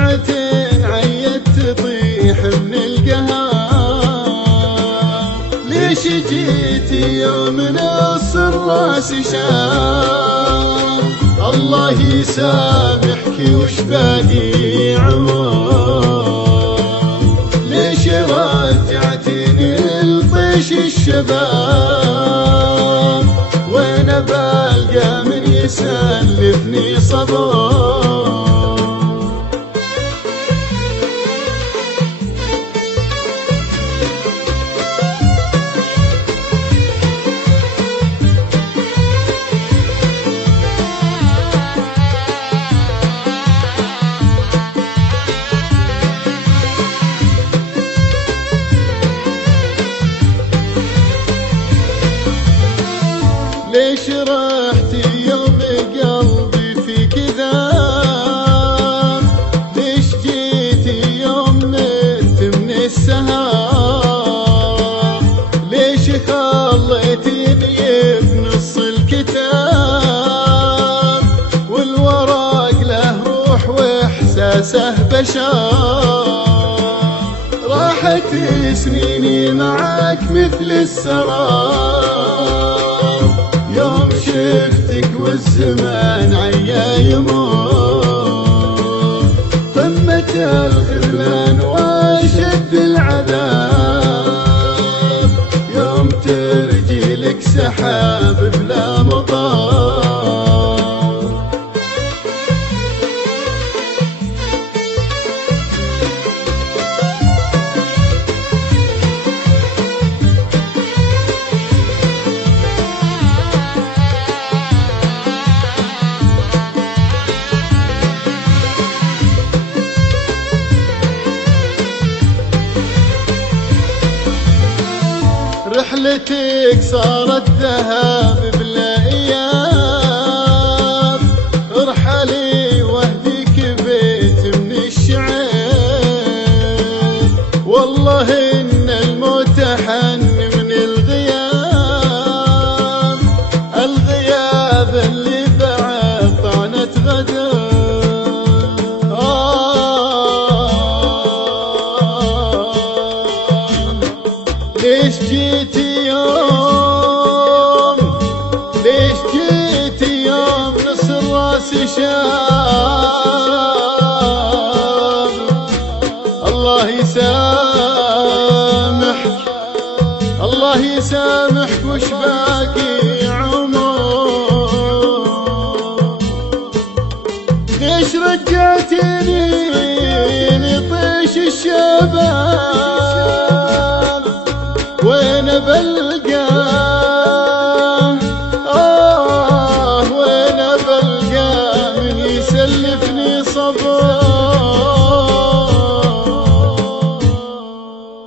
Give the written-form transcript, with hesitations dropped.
دمعتين عيت تطيح من القهار. ليش جيتي يوم نص الراس شار؟ الله يسامحك وش باقي عمر. ليش رجعتني لطيش الشباب وانا بلقى من يسلفني صبر. ليش رحتي يوم قلبي في كذا؟ ليش جيتي يوم مت من السهر؟ ليش خليتيني في نص الكتاب والورق له روح واحساسه بشر؟ راحت سنيني معاك مثل السراب يوم شفتك والزمان عيا يمر. ثمة الخذلان واشد العذاب يوم ترجي لك سحاب بلا مطر. رحلتك صارت ذهاب بلا إياب. ارحلي واهديك بيت من الشعير. والله إن الموت حن من الغياب. الغياب اللي بعد طعنت غدر. ليش جيتي يوم؟ ليش جيتي يوم نص الراس شاب؟ الله يسامحك الله يسامحك وش باقي عمر. ليش رجعتيني